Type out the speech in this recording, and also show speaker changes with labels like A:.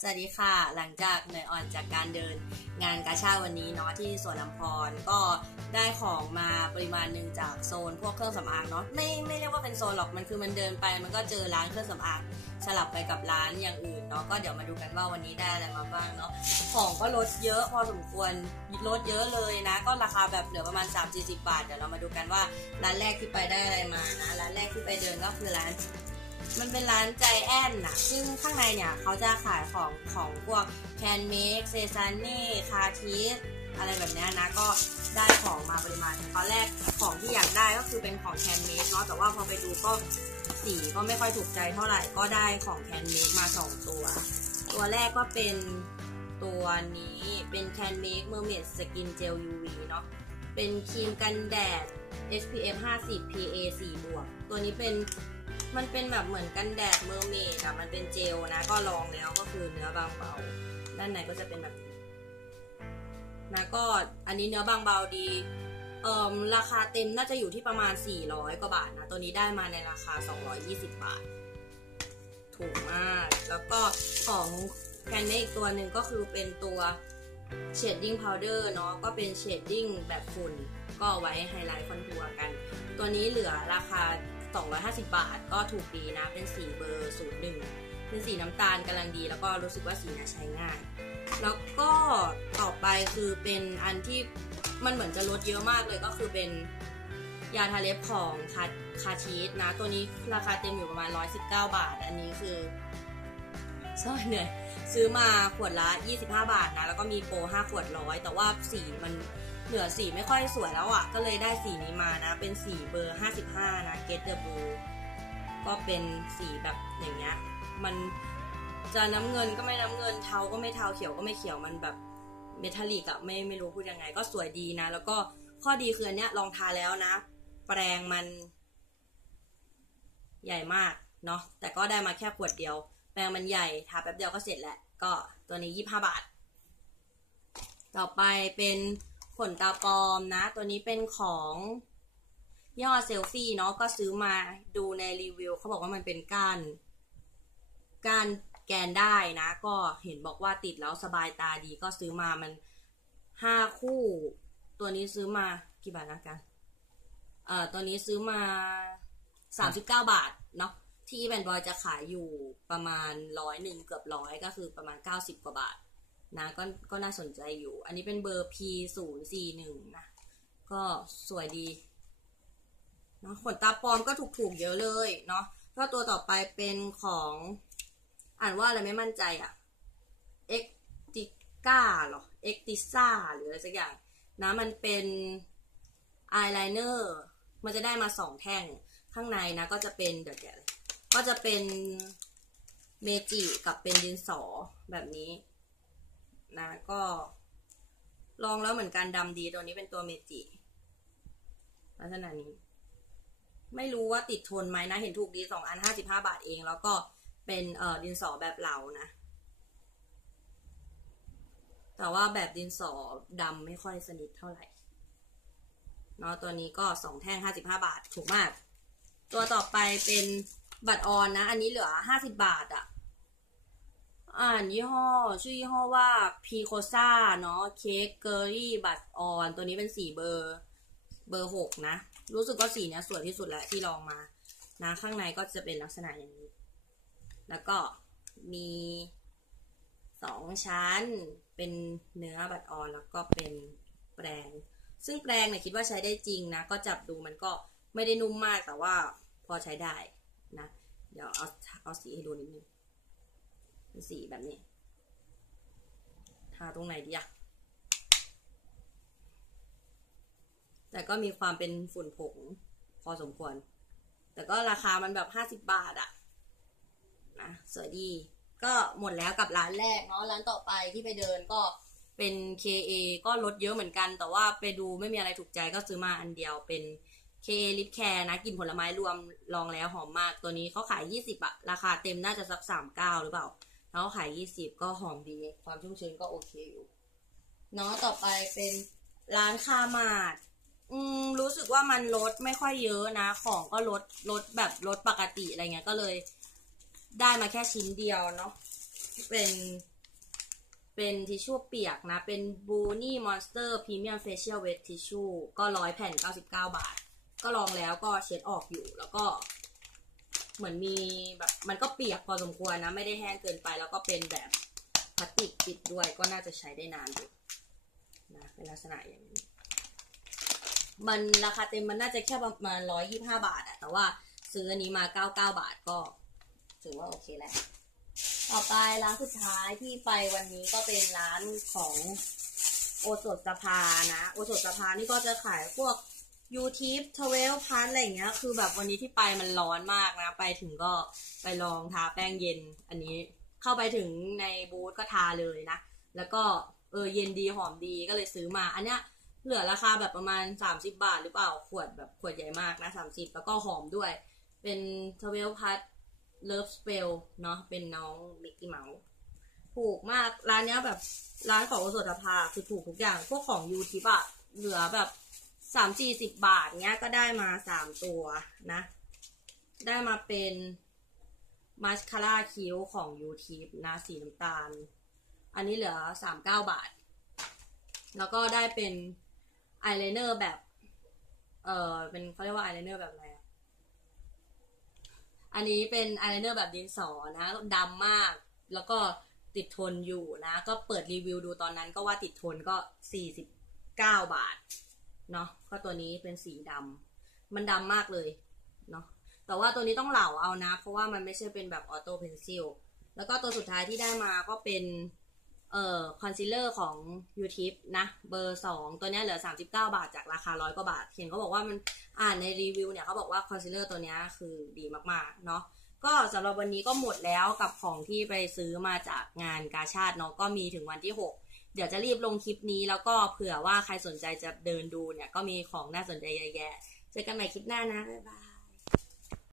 A: สวัสดีค่ะ หลังจากเหนื่อยอ่อนจากการเดินงานกาชาวันนี้เนาะที่สวนลำพรก็ได้ของมาปริมาณหนึ่งจากโซนพวกเครื่องสำอางเนาะไม่ไม่เรียกว่าเป็นโซนหรอกมันคือมันเดินไป มันก็เจอร้านเครื่องสำอางสลับไปกับร้านอย่างอื่นเนาะก็เดี๋ยวมาดูกันว่าวันนี้ได้อะไรมาบ้างเนาะของก็ลดเยอะพอสมควรลดเยอะเลยนะ ก็ราคาแบบเหลือประมาณ 3 40 บาทเดี๋ยวเรามาดูกันว่าร้านแรกที่ไปได้อะไรมานะร้านแรกที่ไปเดินก็คือร้าน มันเป็นร้านใจแอนน่ะ ซึ่งข้างในเนี่ยเขาจะขายของของพวกแคนเมคเซซานเน่คาทีสอะไรแบบนี้นะ ก็ได้ของมาปริมาณตอนแรกของที่อยากได้ก็คือเป็นของแคนเมคเนาะแต่ว่าพอไปดูก็สีก็ไม่ค่อยถูกใจเท่าไหร่ก็ได้ของแคนเมคมา 2 ตัว ตัวแรกก็เป็นตัวนี้เป็นแคนเมคเมอร์เมดสกินเจล UV เนาะเป็นครีมกันแดด SPF 50 PA 4บวก ตัวนี้เป็น มันเป็นแบบเหมือนกันแดดเมอร์เมดอะมันเป็นเจลนะ ก็ลองแล้วก็คือเนื้อบางเบา ด้านในก็จะเป็นแบบนี้นะก็อันนี้เนื้อบางเบาดีเอ่อราคาเต็มน่าจะอยู่ที่ประมาณ 400 กว่าบาทนะ ตัวนี้ได้มาในราคา 220 บาท ถูกมาก แล้วก็ของแคนเนอีกตัวหนึ่งก็คือเป็นตัวเชดดิ้งพาวเดอร์เนาะ ก็เป็นเชดดิ้งแบบฝุ่น ก็ไว้ไฮไลท์คอนทัวร์กัน ตัวนี้เหลือราคา 250 บาท ก็ถูกดีนะ เป็นสีเบอร์ 01 เป็นสีน้ำตาลกำลังดี แล้วก็รู้สึกว่าสีน่าใช้ง่าย แล้วก็ต่อไปคือเป็นอันที่มันเหมือนจะลดเยอะมากเลยก็คือเป็นยาทาเล็บของคาคาชีสนะ ตัวนี้ราคาเต็มอยู่ประมาณ 119 บาท อันนี้คือซอยเหนื่อยซื้อมาขวดละ 25 บาทนะ แล้วก็มีโปร 5 ขวดร้อย แต่ว่าสีมัน เหลือสีไม่ค่อยสวยแล้วอะ่ะ ก็เลยได้สีนี้มานะ เป็นสีเบอร์ 55 นะ Get the Blue ก็เป็นสีแบบอย่างเงี้ย มันจะน้ำเงินก็ไม่น้ำเงิน เทาก็ไม่เทา เขียวก็ไม่เขียว มันแบบเมทัลลิกอะไม่ไม่รู้พูดยังไง ก็สวยดีนะ แล้วก็ข้อดีคืออันเนี้ยลองทาแล้วนะ แปรงมัน ใหญ่มากเนาะ แต่ก็ได้มาแค่ขวดเดียว แปรงมันใหญ่ ทาแป๊บเดียวก็เสร็จแหละ ก็ตัวนี้ 25 บาท ต่อไปเป็น นตาปลอมนะ ตัวนี้เป็นของย่อเซลฟี่เนาะก็ซื้อมาดูในรีวิวเขาบอกว่ามันเป็นก้านก้านแกนได้นะ ก็เห็นบอกว่าติดแล้วสบายตาดีก็ซื้อมามันห้าคู่ ตัวนี้ซื้อมากี่บาทนะกันเอ่อตัวนี้ซื้อมาสามสิบเก้าบาทเนาะที่แบนบอยจะขายอยู่ประมาณร้อยหนึ่งเกือบร้อยก็คือประมาณเก้าสิบกว่าบาท นะก็ก็น่าสนใจอยู่ อันนี้เป็นเบอร์ P 0 4 1นะก็สวยดีเนาะขนตาปลอมก็ถูกๆเยอะเลยเนาะก็ตัวต่อไปเป็นของอ่านว่าอะไรไม่มั่นใจอะเอ็กติก้าหรอเอ็กติซ่าหรืออะไรสักอย่างนะมันเป็นอายไลเนอร์มันจะได้มาสองแท่งข้างในนะก็จะเป็นเดี๋ยวแกก็จะเป็นเมจิกับเป็นดินสอแบบนี้ นะก็ ลองแล้วเหมือนกันดำดีตัวนี้เป็นตัวเมจิลักษณะนี้ ไม่รู้ว่าติดทนไหมนะ เห็นถูกดีสองอันห้าสิบห้าบาทเอง แล้วก็เป็นเอ่อดินสอแบบเหลานะ แต่ว่าแบบดินสอดำไม่ค่อยสนิทเท่าไหร่เนาะตัวนี้ก็สองแท่งห้าสิบห้าบาทถูกมาก ตัวต่อไปเป็นบัตรออนนะ อันนี้เหลือห้าสิบบาทอะ อ่านยี่ห้อ ชื่อยี่ห้อว่าพีโคซ่าเนาะเค้กเกอรี่บัตออนตัวนี้เป็นสีเบอร์เบอร์หกนะ รู้สึกว่าสีเนี้ยสวยที่สุดแล้วที่ลองมานะข้างในก็จะเป็นลักษณะอย่างนี้ แล้วก็มีสองชั้นเป็นเนื้อบัตออนแล้วก็เป็นแปรงซึ่งแปรงเนี่ยคิดว่าใช้ได้จริงนะ ก็จับดูมันก็ไม่ได้นุ่มมากแต่ว่าพอใช้ได้นะ เดี๋ยวเอาเอาสีให้ดูนิดนึง เป็นสีแบบนี้ ทาตรงไหนดีอะแต่ก็มีความเป็นฝุ่นผงพอสมควร แต่ก็ราคามันแบบห้าสิบบาทอะนะสวยดี ก็หมดแล้วกับร้านแรกเนาะ ร้านต่อไปที่ไปเดินก็เป็น KA ก็ลดเยอะเหมือนกัน แต่ว่าไปดูไม่มีอะไรถูกใจก็ซื้อมาอันเดียวเป็น KA Lip Care นะกลิ่นผลไม้รวมลองแล้วหอมมากตัวนี้เขาขาย 20อะราคาเต็มน่าจะสัก39 หรือเปล่า แล้วขาย20ก็หอมดีความชุ่มชื้นก็โอเคอยู่เนาะต่อไปเป็นร้านคามาดอืมรู้สึกว่ามันลดไม่ค่อยเยอะนะ ของก็ลดลดแบบลดปกติอะไรเงี้ยก็เลย ได้มาแค่ชิ้นเดียวเนาะเป็น เป็นทิชชู่เปียกนะ เป็นบูนี่มอนสเตอร์พรีเมียมเฟเชียลเวททิชชู่ก็ร้อยแผ่น99บาท ก็ลองแล้วก็เช็ดออกอยู่ แล้วก็ เหมือนมีแบบ มันก็เปียกพอสมควรนะ ไม่ได้แห้งเกินไป แล้วก็เป็นแบบพลาสติกปิดด้วยก็น่าจะใช้ได้นานอยู่นะเป็นลักษณะอย่างนี้ มันราคาเต็มมันน่าจะแค่ประมาณร้อยยี่ห้าบาทอะแต่ว่าซื้ออันนี้มาเก้าเก้าบาทก็ถือว่าโอเคแล้วต่อไปร้านสุดท้ายที่ไปวันนี้ก็เป็นร้านของโอสถสภานะ โอสถสภานี่ก็จะขายพวก ยูทิปทเวลพันอะไรอย่างเงี้ย คือแบบวันนี้ที่ไปมันร้อนมากนะ ไปถึงก็ไปลองทาแป้งเย็น อันนี้เข้าไปถึงในบูธก็ทาเลยนะ แล้วก็เออเย็นดีหอมดีก็เลยซื้อมา อันเนี้ยเหลือราคาแบบประมาณ 30 บาทหรือเปล่า ขวดแบบขวดใหญ่มากนะ 30 แล้วก็หอมด้วย เป็นทเวลพัทเลิฟสเปลเนาะ เป็นน้องมิกกี้เมาส์ถูกมาก ร้านเนี้ยแบบร้านของโอสถภาคือถูกทุกอย่าง พวกของยูทิปอะเหลือแบบ สามสี่สิบบาทเนี้ยก็ได้มาสามตัวนะ ได้มาเป็นมาสคาร่าคิ้วของยูทิปนะสีน้ำตาล อันนี้เหลือสามเก้าบาท แล้วก็ได้เป็นอายไลเนอร์แบบ เออเป็นเขาเรียกว่าอายไลเนอร์แบบอะไรอะอันนี้เป็นอายไลเนอร์แบบดินสอนะดำมาก แล้วก็ติดทนอยู่นะ ก็เปิดรีวิวดูตอนนั้นก็ว่าติดทนก็สี่สิบเก้าบาท เนาะก็ตัวนี้เป็นสีดำมันดำมากเลยเนาะแต่ว่าตัวนี้ต้องเหลาเอานะ เพราะว่ามันไม่ใช่เป็นแบบออโต้เพนซิลแล้วก็ตัวสุดท้ายที่ได้มาก็เป็นเอ่อคอนซีลเลอร์ของ u t i p นะ เบอร์ 2 ตัวนี้เหลือ 39 บาทจากราคาร้อยกว่าบาท เห็นเขาบอกว่ามันอ่านในรีวิวเนี่ยเขาบอกว่าคอนซีลเลอร์ตัวนี้คือดีมากๆ เนาะก็สำหรับวันนี้ก็หมดแล้วกับของที่ไปซื้อมาจากงานกาชาติเนาะก็มีถึงวันที่ 6 เดี๋ยวจะรีบลงคลิปนี้แล้วก็เผื่อว่าใครสนใจจะเดินดูเนี่ยก็มีของน่าสนใจเยอะแยะ เจอกันใหม่คลิปหน้านะ บ๊ายบาย